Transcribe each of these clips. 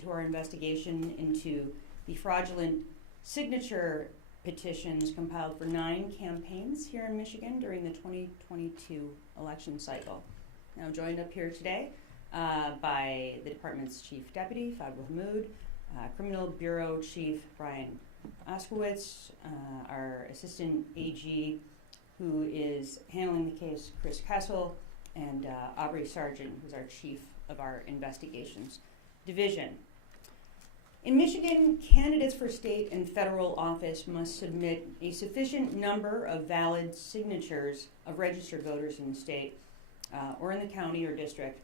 to our investigation into the fraudulent signature petitions compiled for 9 campaigns here in Michigan during the 2022 election cycle. Now, I'm joined up here today by the department's Chief Deputy, Fadwa Hammoud, Criminal Bureau Chief Brian Oskowitz, our Assistant AG, who is handling the case, Chris Kessel, and Aubrey Sargent, who's our Chief of our Investigations Division. In Michigan, candidates for state and federal office must submit a sufficient number of valid signatures of registered voters in the state or in the county or district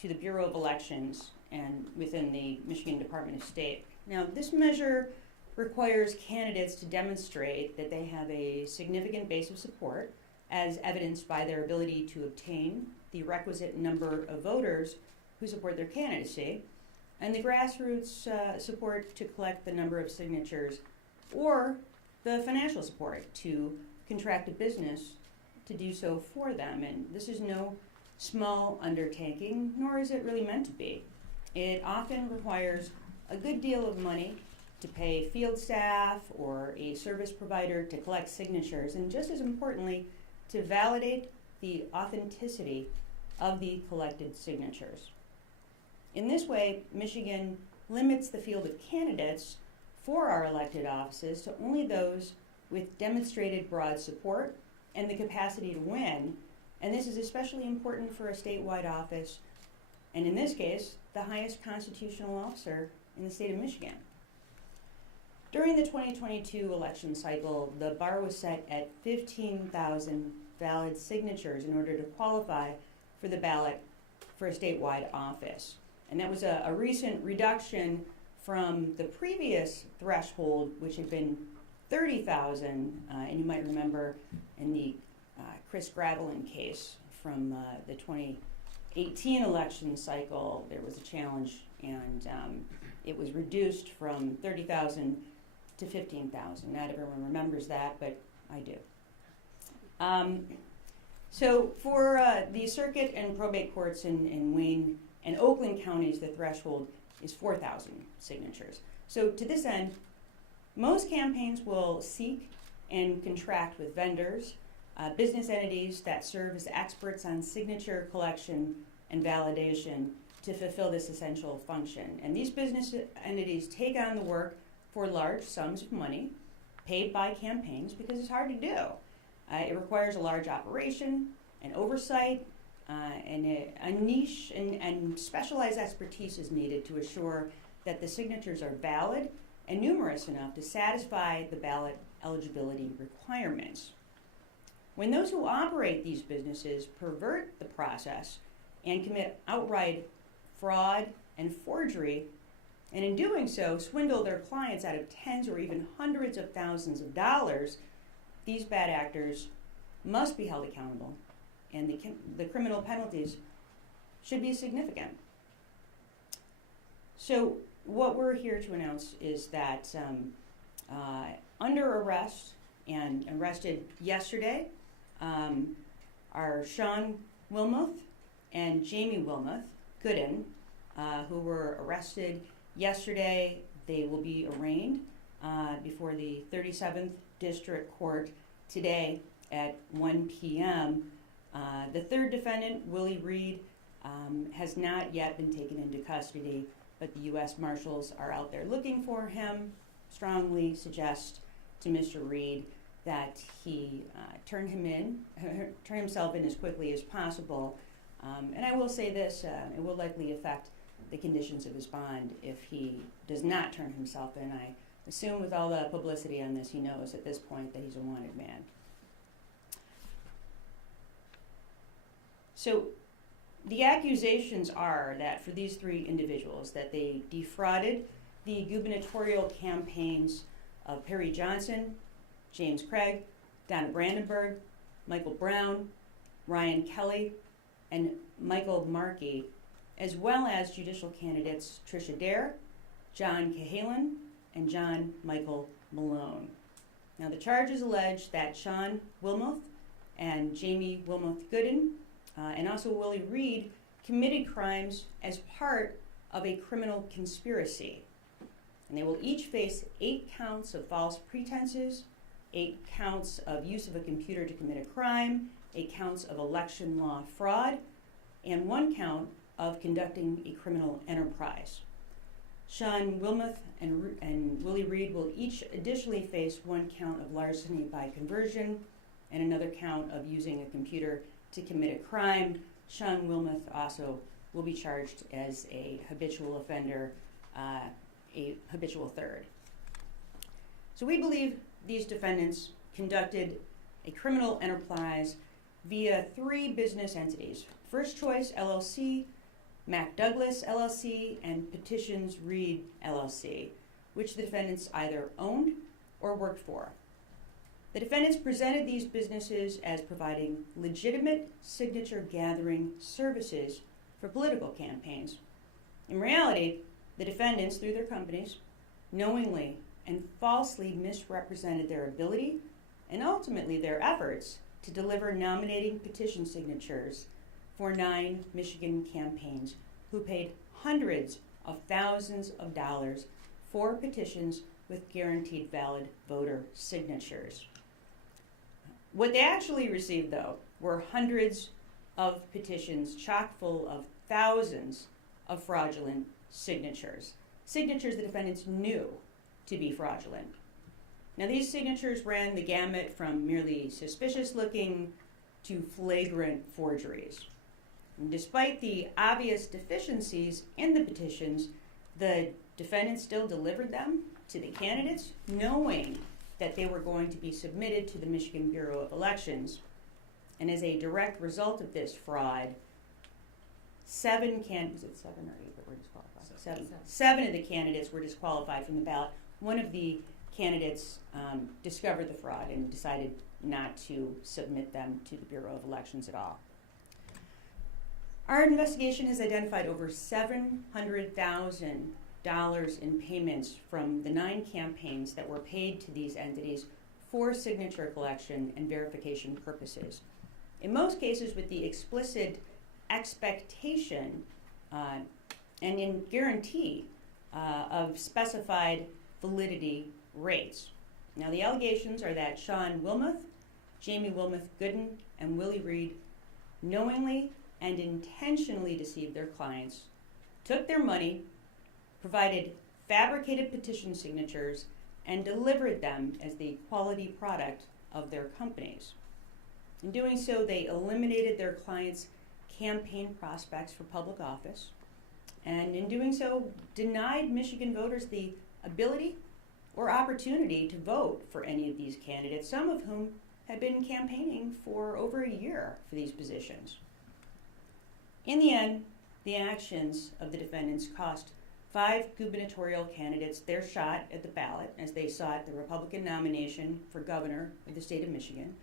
to the Bureau of Elections and within the Michigan Department of State. Now, this measure requires candidates to demonstrate that they have a significant base of support, as evidenced by their ability to obtain the requisite number of voters who support their candidacy, and the grassroots support to collect the number of signatures, or the financial support to contract a business to do so for them. And this is no small undertaking, nor is it really meant to be. It often requires a good deal of money to pay field staff or a service provider to collect signatures, and just as importantly, to validate the authenticity of the collected signatures. In this way, Michigan limits the field of candidates for our elected offices to only those with demonstrated broad support and the capacity to win, and this is especially important for a statewide office, and in this case, the highest constitutional officer in the state of Michigan. During the 2022 election cycle, the bar was set at 15,000 valid signatures in order to qualify for the ballot for a statewide office. And that was a recent reduction from the previous threshold, which had been 30,000. And you might remember in the Chris Gravelin case from the 2018 election cycle, there was a challenge, and it was reduced from 30,000 to 15,000. Not everyone remembers that, but I do. So for the circuit and probate courts in Wayne and Oakland counties, the threshold is 4,000 signatures. So to this end, most campaigns will seek and contract with vendors, business entities that serve as experts on signature collection and validation to fulfill this essential function. And these business entities take on the work for large sums of money paid by campaigns because it's hard to do. It requires a large operation, an oversight, and a niche and specialized expertise is needed to assure that the signatures are valid and numerous enough to satisfy the ballot eligibility requirements. When those who operate these businesses pervert the process and commit outright fraud and forgery, and in doing so swindle their clients out of tens or even hundreds of thousands of dollars, these bad actors must be held accountable, and the criminal penalties should be significant. So what we're here to announce is that under arrest and arrested yesterday are Sean Wilmoth and Jamie Wilmoth Gooden, who were arrested yesterday. They will be arraigned before the 37th District Court today at 1 p.m. The third defendant, Willie Reed, has not yet been taken into custody, but the U.S. Marshals are out there looking for him. Strongly suggest to Mr. Reed that he turn himself in as quickly as possible. And I will say this, it will likely affect the conditions of his bond if he does not turn himself in. I assume with all the publicity on this, he knows at this point that he's a wanted man. So the accusations are that for these 3 individuals, that they defrauded the gubernatorial campaigns of Perry Johnson, James Craig, Donna Brandenburg, Michael Brown, Ryan Kelly, and Michael Markey, as well as judicial candidates Tricia Dare, John Cahalan, and John Michael Malone. Now, the charges allege that Sean Wilmoth and Jamie Wilmoth Gooden and also Willie Reed committed crimes as part of a criminal conspiracy. And they will each face 8 counts of false pretenses, 8 counts of use of a computer to commit a crime, 8 counts of election law fraud, and 1 count of conducting a criminal enterprise. Sean Wilmoth and Willie Reed will each additionally face 1 count of larceny by conversion and another count of using a computer to commit a crime. Sean Wilmoth also will be charged as a habitual offender, a habitual third. So we believe these defendants conducted a criminal enterprise via 3 business entities: First Choice LLC, Mac Douglas LLC, and Petitions Reed LLC, which the defendants either owned or worked for. The defendants presented these businesses as providing legitimate signature gathering services for political campaigns. In reality, the defendants, through their companies, knowingly and falsely misrepresented their ability and ultimately their efforts to deliver nominating petition signatures for 9 Michigan campaigns who paid hundreds of thousands of dollars for petitions with guaranteed valid voter signatures. What they actually received, though, were hundreds of petitions chock full of thousands of fraudulent signatures the defendants knew to be fraudulent. Now, these signatures ran the gamut from merely suspicious looking to flagrant forgeries. And despite the obvious deficiencies in the petitions, the defendants still delivered them to the candidates, knowing that they were going to be submitted to the Michigan Bureau of Elections. And as a direct result of this fraud, 7 candidates, was it 7 or 8 that were disqualified? Seven of the candidates were disqualified from the ballot. One of the candidates discovered the fraud and decided not to submit them to the Bureau of Elections at all. Our investigation has identified over $700,000 in payments from the 9 campaigns that were paid to these entities for signature collection and verification purposes. In most cases, with the explicit expectation and in guarantee of specified validity rates. Now, the allegations are that Sean Wilmoth, Jamie Wilmoth Gooden, and Willie Reed knowingly and intentionally deceived their clients, took their money, provided fabricated petition signatures, and delivered them as the quality product of their companies. In doing so, they eliminated their clients' campaign prospects for public office, and in doing so, denied Michigan voters the ability or opportunity to vote for any of these candidates, some of whom had been campaigning for over a year for these positions. In the end, the actions of the defendants cost 5 gubernatorial candidates their shot at the ballot as they sought the Republican nomination for governor of the state of Michigan,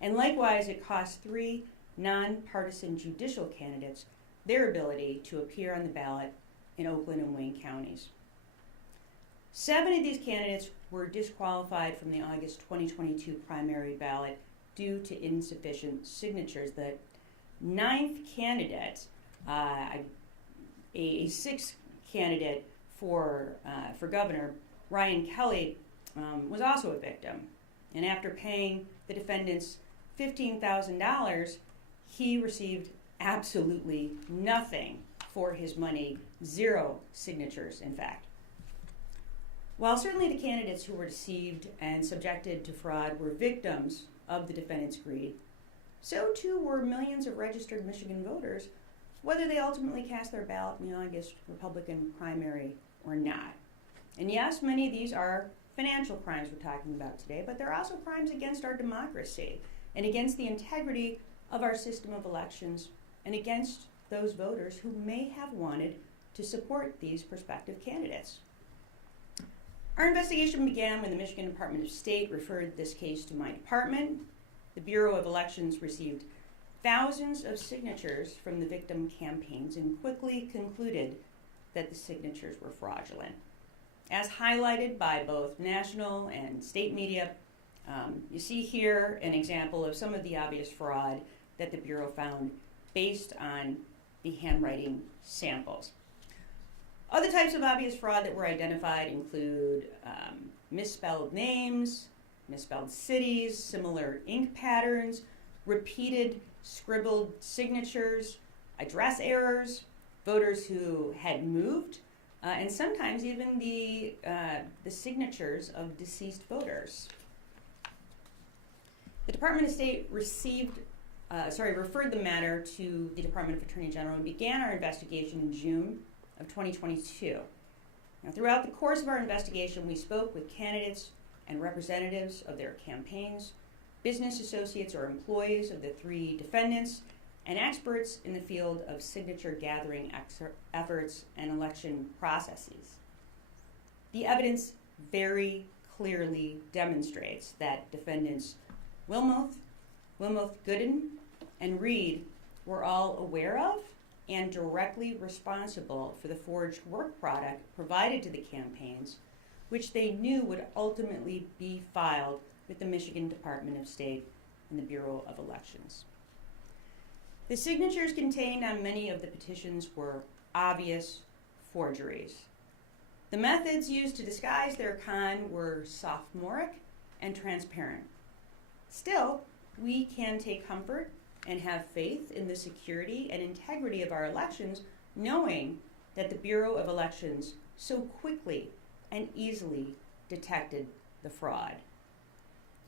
and likewise it cost 3 nonpartisan judicial candidates their ability to appear on the ballot in Oakland and Wayne counties. 7 of these candidates were disqualified from the August 2022 primary ballot due to insufficient signatures. The 9th candidate, a 6th candidate for governor, Ryan Kelly, was also a victim. And after paying the defendants $15,000, he received absolutely nothing for his money, 0 signatures, in fact. While certainly the candidates who were deceived and subjected to fraud were victims of the defendants' greed, so too were millions of registered Michigan voters, whether they ultimately cast their ballot in the August Republican primary or not. And yes, many of these are financial crimes we're talking about today, but they're also crimes against our democracy and against the integrity of our system of elections and against those voters who may have wanted to support these prospective candidates. Our investigation began when the Michigan Department of State referred this case to my department. The Bureau of Elections received thousands of signatures from the victim campaigns and quickly concluded that the signatures were fraudulent. As highlighted by both national and state media, you see here an example of some of the obvious fraud that the Bureau found based on the handwriting samples. Other types of obvious fraud that were identified include misspelled names, misspelled cities, similar ink patterns, repeated scribbled signatures, address errors, voters who had moved, and sometimes even the signatures of deceased voters. The Department of State referred the matter to the Department of Attorney General and began our investigation in June of 2022. Now, throughout the course of our investigation, we spoke with candidates and representatives of their campaigns, business associates or employees of the three defendants, and experts in the field of signature gathering efforts and election processes. The evidence very clearly demonstrates that defendants Wilmoth, Gooden, and Reed were all aware of and directly responsible for the forged work product provided to the campaigns, which they knew would ultimately be filed with the Michigan Department of State and the Bureau of Elections. The signatures contained on many of the petitions were obvious forgeries. The methods used to disguise their con were sophomoric and transparent. Still, we can take comfort and have faith in the security and integrity of our elections, knowing that the Bureau of Elections so quickly and easily detected the fraud.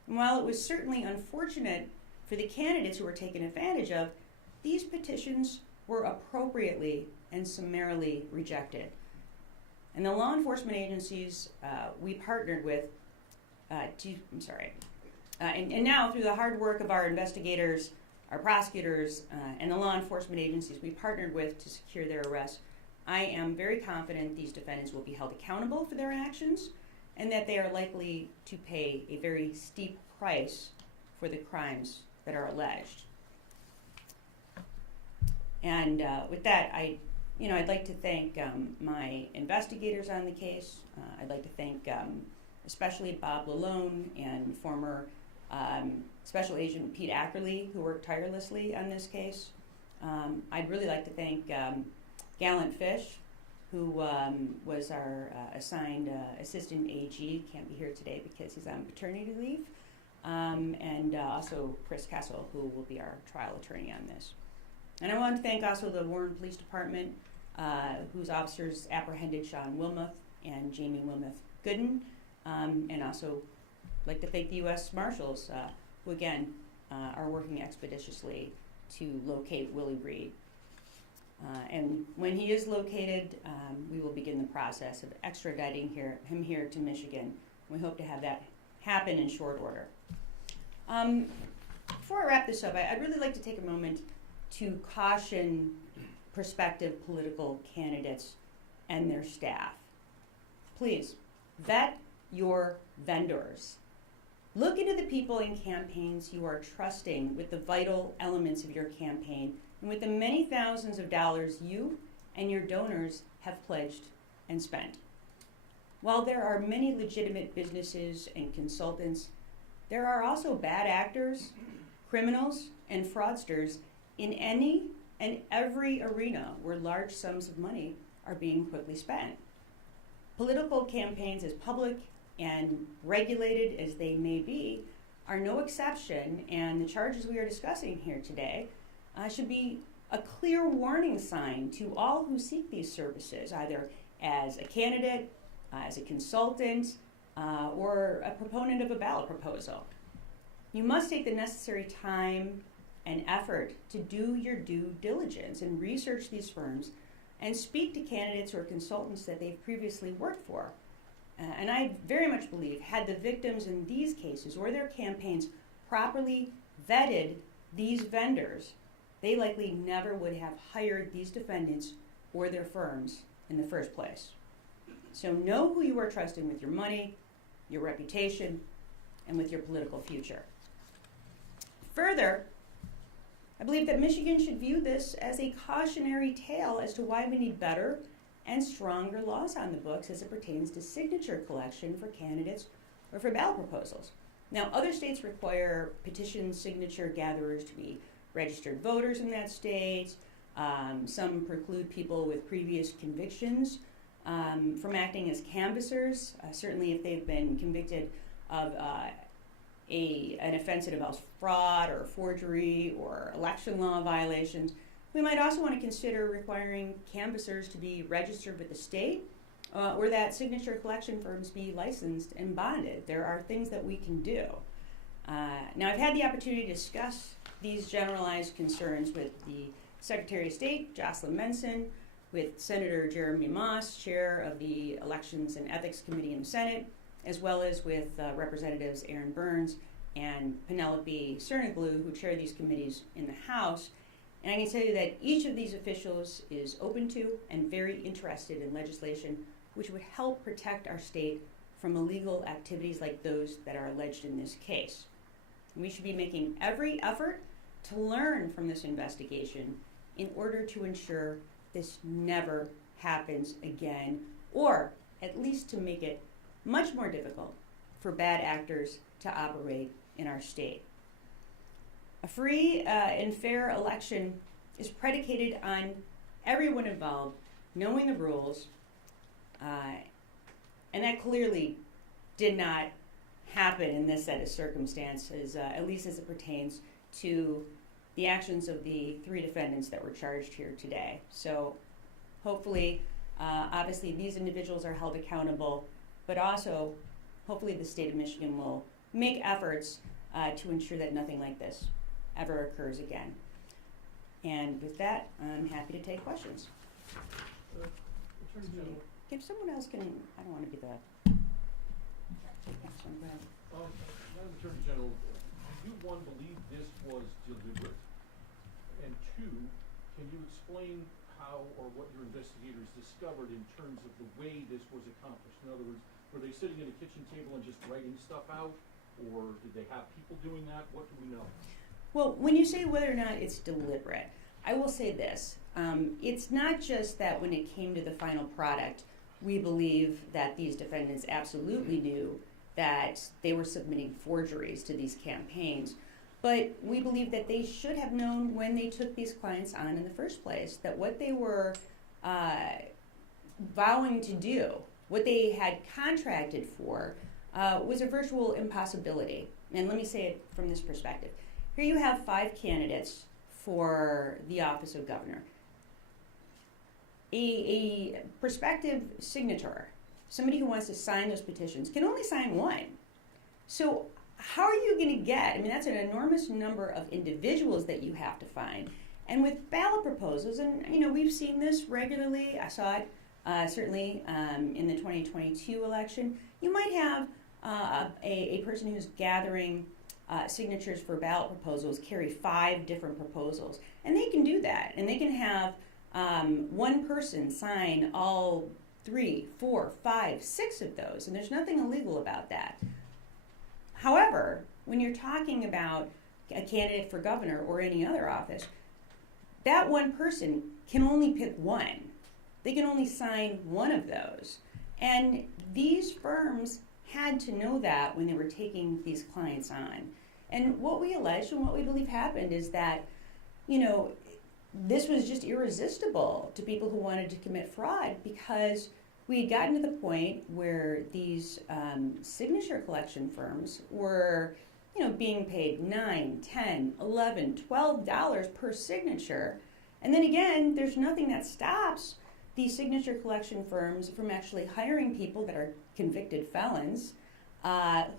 And while it was certainly unfortunate for the candidates who were taken advantage of, these petitions were appropriately and summarily rejected. And the law enforcement agencies we partnered with, and now through the hard work of our investigators, our prosecutors, and the law enforcement agencies we partnered with to secure their arrest, I am very confident these defendants will be held accountable for their actions and that they are likely to pay a very steep price for the crimes that are alleged. And with that, I'd like to thank my investigators on the case. I'd like to thank especially Bob Lalone and former Special Agent Pete Ackerley, who worked tirelessly on this case. I'd really like to thank Gallant Fish, who was our assigned assistant AG, can't be here today because he's on paternity leave, and also Chris Kessel, who will be our trial attorney on this. And I want to thank also the Warren Police Department, whose officers apprehended Sean Wilmoth and Jamie Wilmoth Gooden, and also like to thank the U.S. Marshals, who again are working expeditiously to locate Willie Reed. And when he is located, we will begin the process of extraditing him here to Michigan. We hope to have that happen in short order. Before I wrap this up, I'd really like to take a moment to caution prospective political candidates and their staff. Please, vet your vendors. Look into the people in campaigns you are trusting with the vital elements of your campaign and with the many thousands of dollars you and your donors have pledged and spent. While there are many legitimate businesses and consultants, there are also bad actors, criminals, and fraudsters in any and every arena where large sums of money are being quickly spent. Political campaigns, as public and regulated as they may be, are no exception, and the charges we are discussing here today should be a clear warning sign to all who seek these services, either as a candidate, as a consultant, or a proponent of a ballot proposal. You must take the necessary time and effort to do your due diligence and research these firms and speak to candidates or consultants that they've previously worked for. And I very much believe had the victims in these cases or their campaigns properly vetted these vendors, they likely never would have hired these defendants or their firms in the first place. So know who you are trusting with your money, your reputation, and with your political future. Further, I believe that Michigan should view this as a cautionary tale as to why we need better and stronger laws on the books as it pertains to signature collection for candidates or for ballot proposals. Now, other states require petition signature gatherers to be registered voters in that state. Some preclude people with previous convictions from acting as canvassers, certainly if they've been convicted of an offense that involves fraud or forgery or election law violations. We might also want to consider requiring canvassers to be registered with the state or that signature collection firms be licensed and bonded. There are things that we can do. Now, I've had the opportunity to discuss these generalized concerns with the Secretary of State, Jocelyn Menson, with Senator Jeremy Moss, chair of the Elections and Ethics Committee in the Senate, as well as with Representatives Aaron Burns and Penelope Cerniglu, who chair these committees in the House. And I can tell you that each of these officials is open to and very interested in legislation which would help protect our state from illegal activities like those that are alleged in this case. And we should be making every effort to learn from this investigation in order to ensure this never happens again, or at least to make it much more difficult for bad actors to operate in our state. A free and fair election is predicated on everyone involved knowing the rules, and that clearly did not happen in this set of circumstances, at least as it pertains to the actions of the 3 defendants that were charged here today. So hopefully, obviously these individuals are held accountable, but also hopefully the state of Michigan will make efforts to ensure that nothing like this ever occurs again. And with that, I'm happy to take questions. If someone else can, I don't want to be the next one. Go ahead. Madam Attorney General, do you, one, believe this was deliberate? And two, can you explain how or what your investigators discovered in terms of the way this was accomplished? In other words, were they sitting at a kitchen table and just writing stuff out? Or did they have people doing that? What do we know? Well, when you say whether or not it's deliberate, I will say this. It's not just that when it came to the final product, we believe that these defendants absolutely knew that they were submitting forgeries to these campaigns, but we believe that they should have known when they took these clients on in the first place that what they were vowing to do, what they had contracted for, was a virtual impossibility. And let me say it from this perspective. Here you have 5 candidates for the office of governor. A prospective signator, somebody who wants to sign those petitions, can only sign 1. So how are you going to get, I mean, that's an enormous number of individuals that you have to find. And with ballot proposals, and we've seen this regularly, I saw it certainly in the 2022 election, you might have a person who's gathering signatures for ballot proposals carry 5 different proposals. And they can do that. And they can have one person sign all 3, 4, 5, 6 of those. And there's nothing illegal about that. However, when you're talking about a candidate for governor or any other office, that one person can only pick 1. They can only sign 1 of those. And these firms had to know that when they were taking these clients on. And what we alleged and what we believe happened is that, this was just irresistible to people who wanted to commit fraud, because we had gotten to the point where these signature collection firms were, being paid $9, $10, $11, $12 per signature. And then again, there's nothing that stops these signature collection firms from actually hiring people that are convicted felons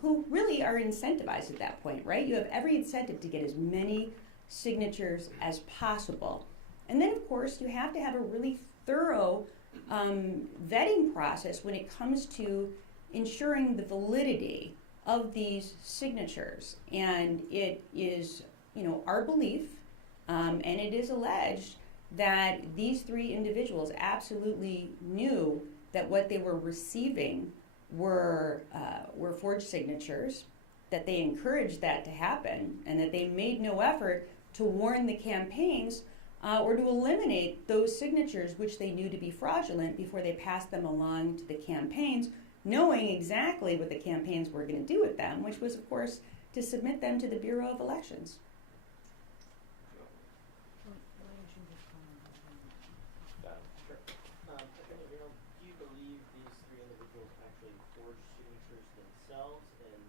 who really are incentivized at that point, right? You have every incentive to get as many signatures as possible. And then, of course, you have to have a really thorough vetting process when it comes to ensuring the validity of these signatures. And it is, our belief, and it is alleged, that these 3 individuals absolutely knew that what they were receiving were forged signatures, that they encouraged that to happen, and that they made no effort to warn the campaigns or to eliminate those signatures which they knew to be fraudulent before they passed them along to the campaigns, knowing exactly what the campaigns were going to do with them, which was, of course, to submit them to the Bureau of Elections. Sure. Do you believe individuals actually forge signatures themselves, and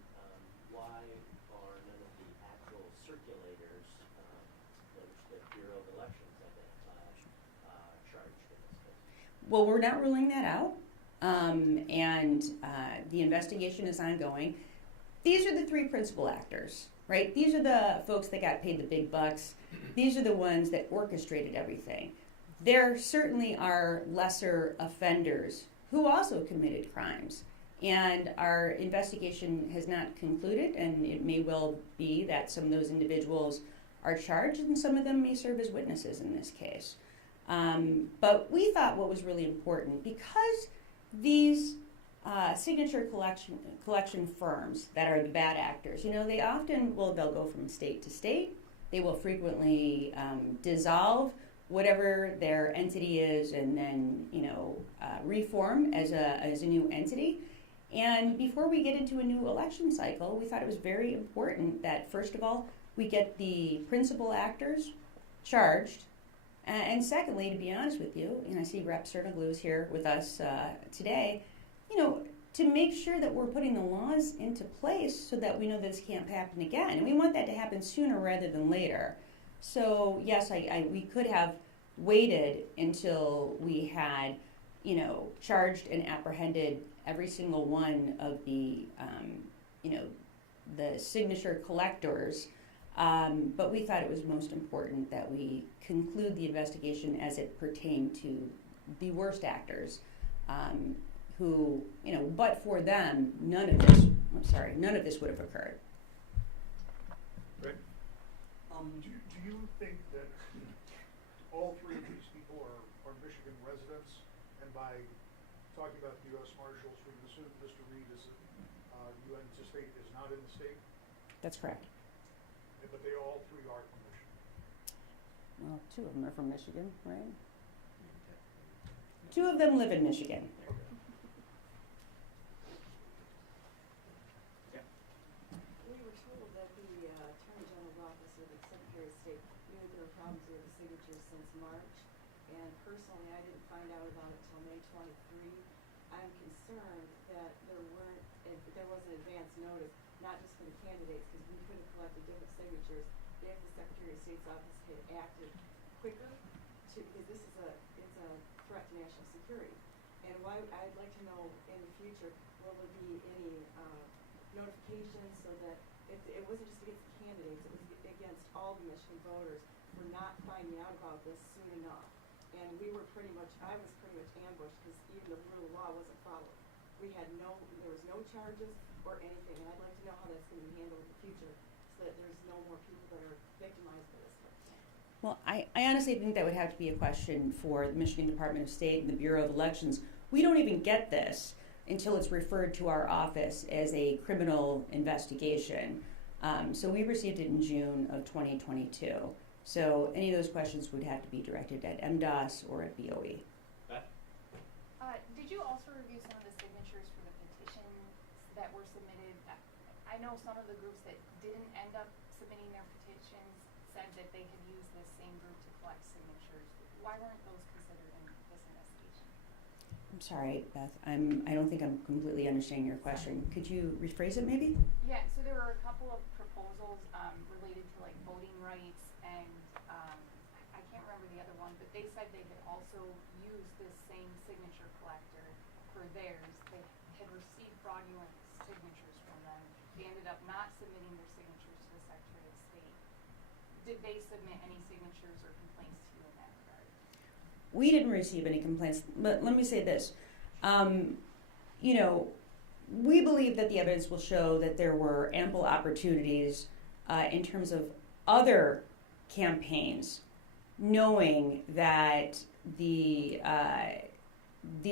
why are none of the actual circulators, which the Bureau of Elections identified, charged in this case? Well, we're not ruling that out, and the investigation is ongoing. These are the three principal actors, right? These are the folks that got paid the big bucks. These are the ones that orchestrated everything. There certainly are lesser offenders who also committed crimes, and our investigation has not concluded, and it may well be that some of those individuals are charged and some of them may serve as witnesses in this case. But we thought what was really important, because these signature collection firms that are the bad actors, they often they'll go from state to state. They will frequently dissolve whatever their entity is and then reform as a new entity. And before we get into a new election cycle, we thought it was very important that, first of all, we get the principal actors charged. And secondly, to be honest with you, and I see Rep. Cernoglu is here with us today, to make sure that we're putting the laws into place so that we know this can't happen again. And we want that to happen sooner rather than later. So yes, we could have waited until we had, charged and apprehended every single one of the, the signature collectors. But we thought it was most important that we conclude the investigation as it pertained to the worst actors, who, but for them, none of this would have occurred. Rick? Do you think that all three of these people are Michigan residents, and by talking about the U.S. Marshals, we can assume Mr. Reed is, you anticipate is not in the state? That's correct. But they all three are from Michigan. Well, two of them are from Michigan, right? Two of them live in Michigan. Okay. We were told that the Attorney General's office or the Secretary of State knew there were problems with the signatures since March, and personally I didn't find out about it till May 23. I'm concerned that there wasn't advance notice, not just for the candidates, because we could have collected different signatures if the Secretary of State's office had acted quicker, because this is a threat to national security. And why I'd like to know in the future, will there be any notifications so that it wasn't just against the candidates, it was against all the Michigan voters for not finding out about this soon enough. And I was pretty much ambushed because even the rule of law wasn't followed. There was no charges or anything, and I'd like to know how that's going to be handled in the future so that there's no more people that are victimized by this stuff. Well, I honestly think that would have to be a question for the Michigan Department of State and the Bureau of Elections. We don't even get this until it's referred to our office as a criminal investigation. So we received it in June of 2022. So any of those questions would have to be directed at MDOS or at BOE. Did you also review some of the signatures for the petitions that were submitted? I know some of the groups that didn't end up submitting their petitions said that they had used this same group to collect signatures. Why weren't those considered in this investigation? I'm sorry, Beth. I don't think I'm completely understanding your question. Could you rephrase it maybe? Yeah, so there were a couple of proposals related to like voting rights and I can't remember the other one, but they said they had also used this same signature collector for theirs. They had received fraudulent signatures from them. They ended up not submitting their signatures to the Secretary of State. Did they submit any signatures or complaints to you in that regard? We didn't receive any complaints, but let me say this. We believe that the evidence will show that there were ample opportunities in terms of other campaigns, knowing that these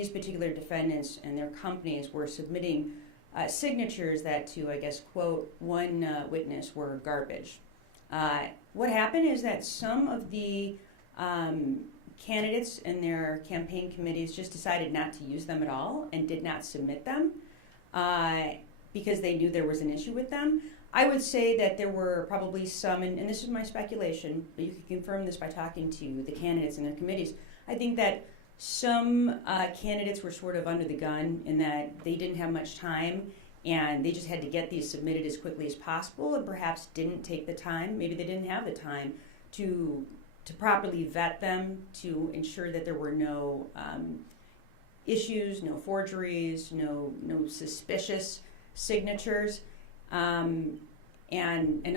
particular defendants and their companies were submitting signatures that, to, I guess, quote one witness, were garbage. What happened is that some of the candidates and their campaign committees just decided not to use them at all and did not submit them because they knew there was an issue with them. I would say that there were probably some, and this is my speculation, but you can confirm this by talking to the candidates and the committees. I think that Some candidates were sort of under the gun in that they didn't have much time and they just had to get these submitted as quickly as possible, and perhaps didn't take the time, maybe they didn't have the time to properly vet them, to ensure that there were no issues, no forgeries, no suspicious signatures, and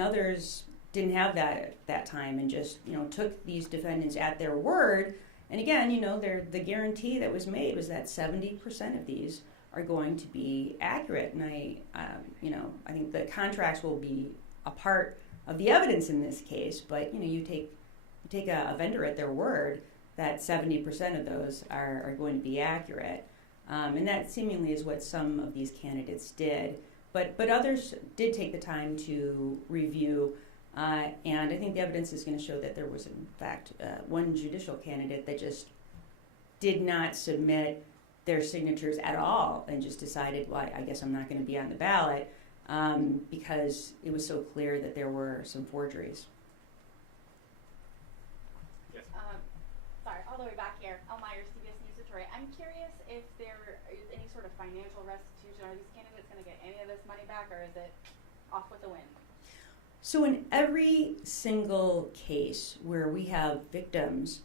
others didn't have that time and just took these defendants at their word. And again, the guarantee that was made was that 70% of these are going to be accurate. And I think the contracts will be a part of the evidence in this case. But you take a vendor at their word that 70% of those are going to be accurate, and that seemingly is what some of these candidates did. But others did take the time to review. And I think the evidence is going to show that there was, in fact, one judicial candidate that just did not submit their signatures at all and just decided, well, I guess I'm not going to be on the ballot because it was so clear that there were some forgeries. Yes. Sorry, all the way back here. Elmira, CBS News Detroit. I'm curious if there is any sort of financial restitution. Are these candidates going to get any of this money back, or is it off with the wind? So in every single case where we have victims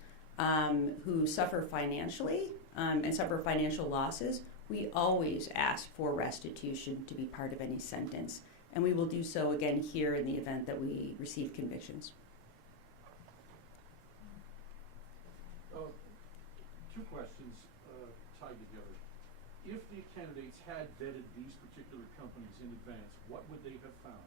who suffer financially and suffer financial losses, we always ask for restitution to be part of any sentence. And we will do so again here in the event that we receive convictions. Two questions tied together. If the candidates had vetted these particular companies in advance, what would they have found?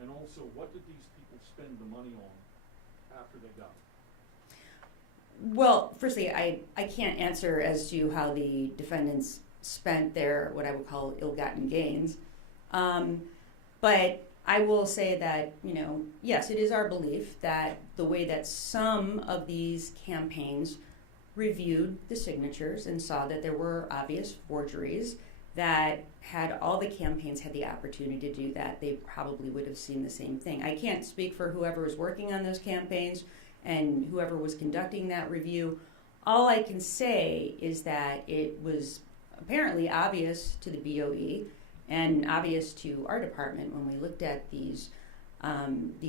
And also, what did these people spend the money on after they got it? Well, firstly, I can't answer as to how the defendants spent their, what I would call, ill-gotten gains. But I will say that, yes, it is our belief that the way that some of these campaigns reviewed the signatures and saw that there were obvious forgeries, that had all the campaigns had the opportunity to do that, they probably would have seen the same thing. I can't speak for whoever was working on those campaigns and whoever was conducting that review. All I can say is that it was apparently obvious to the BOE and obvious to our department when we looked at these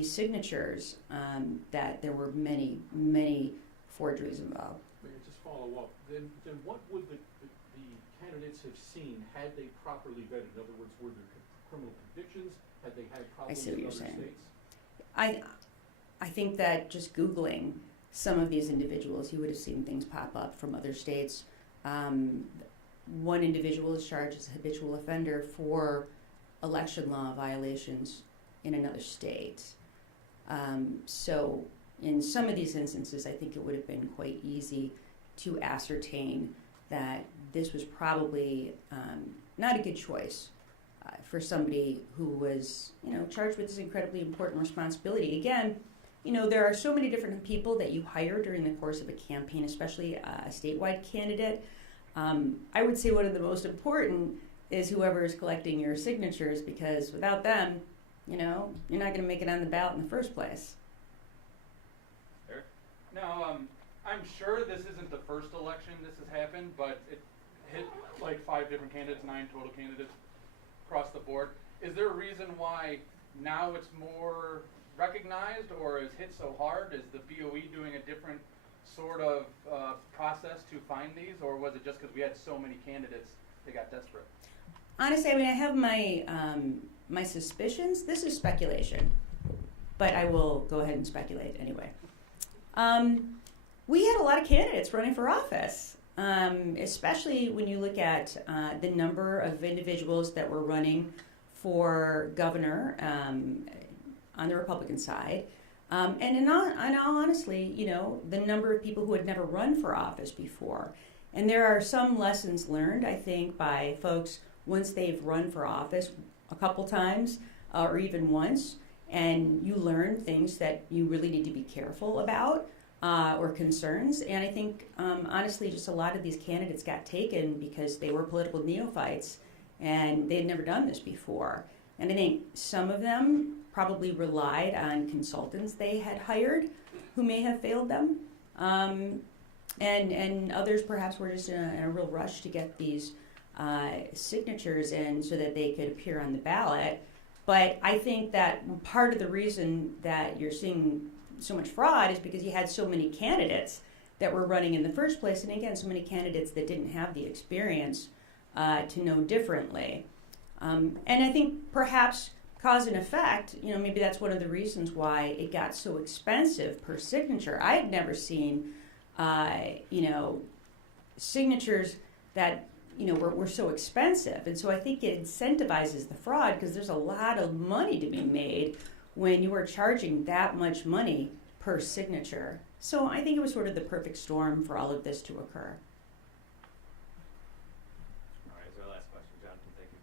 signatures that there were many, many forgeries involved. May I just follow up? Then what would the candidates have seen had they properly vetted? In other words, were there criminal convictions? Had they had problems in other states? I think that just Googling some of these individuals, you would have seen things pop up from other states. One individual is charged as a habitual offender for election law violations in another state. So in some of these instances, I think it would have been quite easy to ascertain that this was probably not a good choice for somebody who was, charged with this incredibly important responsibility. Again, there are so many different people that you hire during the course of a campaign, especially a statewide candidate. I would say one of the most important is whoever is collecting your signatures, because without them, you're not going to make it on the ballot in the first place. Eric? Now, I'm sure this isn't the first election this has happened, but it hit like 5 different candidates, 9 total candidates across the board. Is there a reason why now it's more recognized, or is hit so hard? Is the BOE doing a different sort of process to find these, or was it just because we had so many candidates they got desperate? Honestly, I have my my suspicions. This is speculation, but I will go ahead and speculate anyway. We had a lot of candidates running for office, especially when you look at the number of individuals that were running for governor on the Republican side. And in all honestly, the number of people who had never run for office before. And there are some lessons learned, I think, by folks once they've run for office a couple times or even once, and you learn things that you really need to be careful about or concerns. And I think, honestly, just a lot of these candidates got taken because they were political neophytes and they had never done this before. And I think some of them probably relied on consultants they had hired who may have failed them. And others perhaps were just in a real rush to get these signatures in so that they could appear on the ballot. But I think that part of the reason that you're seeing so much fraud is because you had so many candidates that were running in the first place, and again, so many candidates that didn't have the experience to know differently. And I think perhaps cause and effect, maybe that's one of the reasons why it got so expensive per signature. I had never seen, signatures that, were so expensive. And so I think it incentivizes the fraud because there's a lot of money to be made when you are charging that much money per signature. So I think it was sort of the perfect storm for all of this to occur. All right, is there a last question? Jonathan, thank you.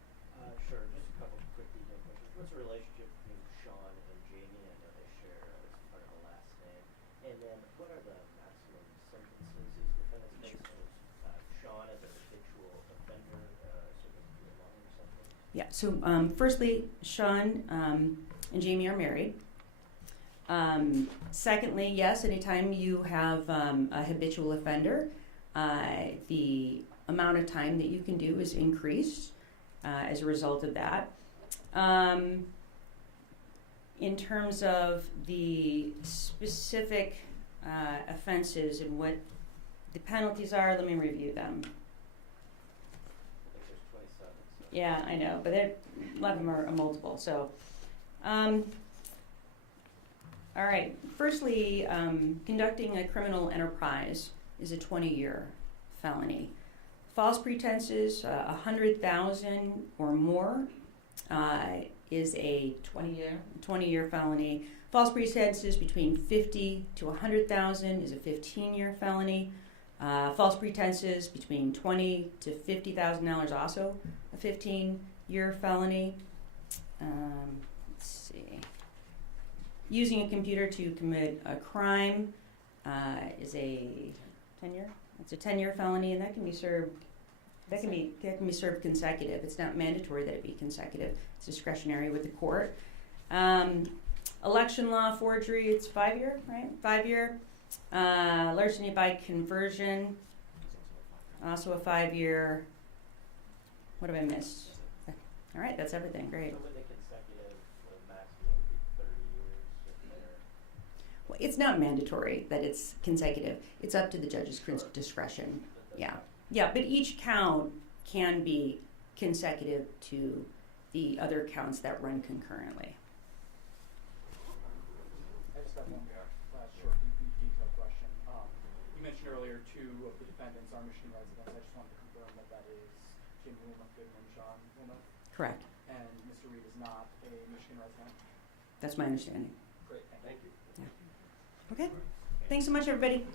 Sure, just a couple quick detailed questions. What's the relationship between Sean and Jamie? I know they share as part of the last name. And then what are the maximum sentences these defendants face? And Sean as a habitual offender, so it doesn't be long or something? Yeah, so firstly, Sean and Jamie are married. Secondly, yes, anytime you have a habitual offender, the amount of time that you can do is increased as a result of that. In terms of the specific offenses and what the penalties are, let me review them. I think there's 27. So. Yeah, I know, but a lot of them are multiple. So, all right. Firstly, conducting a criminal enterprise is a 20-year felony. False pretenses, 100,000 or more, is a 20-year felony. False pretenses between 50 to 100,000 is a 15-year felony. False pretenses between $20 to $50,000 also a 15-year felony. Let's see. Using a computer to commit a crime is a 10-year. It's a 10-year felony, and that can be served. That can be served consecutive. It's not mandatory that it be consecutive. It's discretionary with the court. Election law forgery. It's 5-year, right? 5-year. Larceny by conversion. Also a 5-year. What have I missed? All right, that's everything. Great. So with the consecutive, the maximum would be 30 years if they're... Well, it's not mandatory that it's consecutive. It's up to the judge's discretion. Yeah. Yeah, but each count can be consecutive to the other counts that run concurrently. I just have one short, detailed question. You mentioned earlier 2 of the defendants are Michigan residents. I just wanted to confirm that is Jim Wilmuth, Goodman, Sean Wilmuth. Correct. And Mr. Reed is not a Michigan resident. That's my understanding. Great, thank you. Yeah. Okay. Thanks so much, everybody.